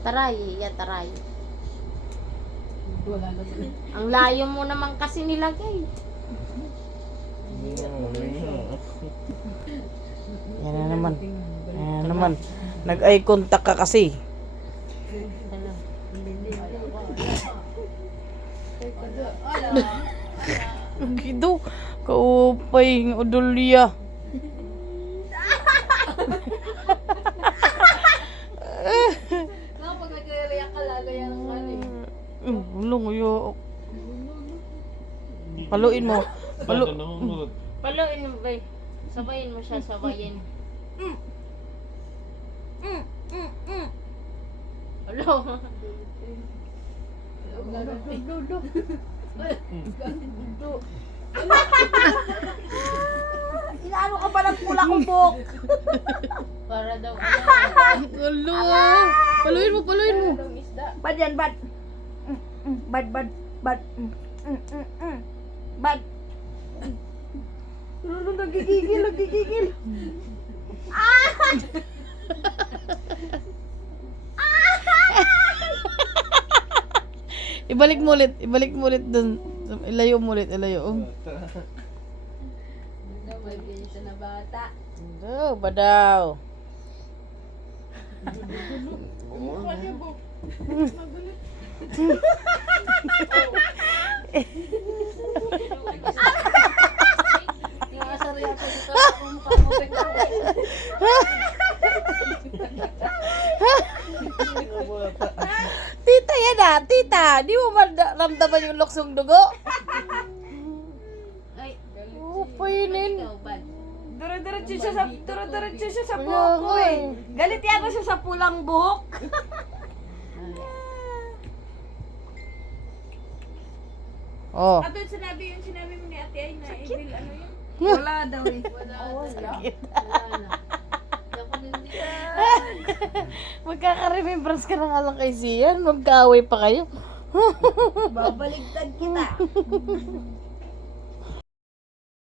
Taray, iya taray. Wala na sila. Ang layo mo naman kasi nilagay. Yan na naman. Yan na naman. Nag-eye contact ka kasi. Ano? Gido. Kaupay ng udulya. Pag nagre-react ka lagay yan ang ano eh. Ulong yo. Paluin mo. Paluin mo ba? Sabayin mo siya, sabayin. Alo. Inaano ka ba ng pula kong buhok? Para daw ano. Ulo. Paluin mo, paluin mo. Bad yan, bad. Bad, bad, bad. Bad. Nagigigil, nagigigil. Ibalik mo ulit dun. Ilayo mo ulit, ilayo. May bilis na bata. Oh, badaw. Yung asar yata dito akong mukha Tita yan ah, tita. Di mo ba ramdaman yung luksong dugo? Ay, Upainin. ikaw bad. Duro-diretso siya sa buhok ko eh. Galit yata siya sa pulang buhok. Oh. Ato yung sinabi mo ni Ate Ay na evil ano yun? Wala daw eh. Wala. Wala na. Ako hindi. Magkaka-remembrance ka ng alang kay Zian. Magkaaway pa kayo. Babaligtad kita.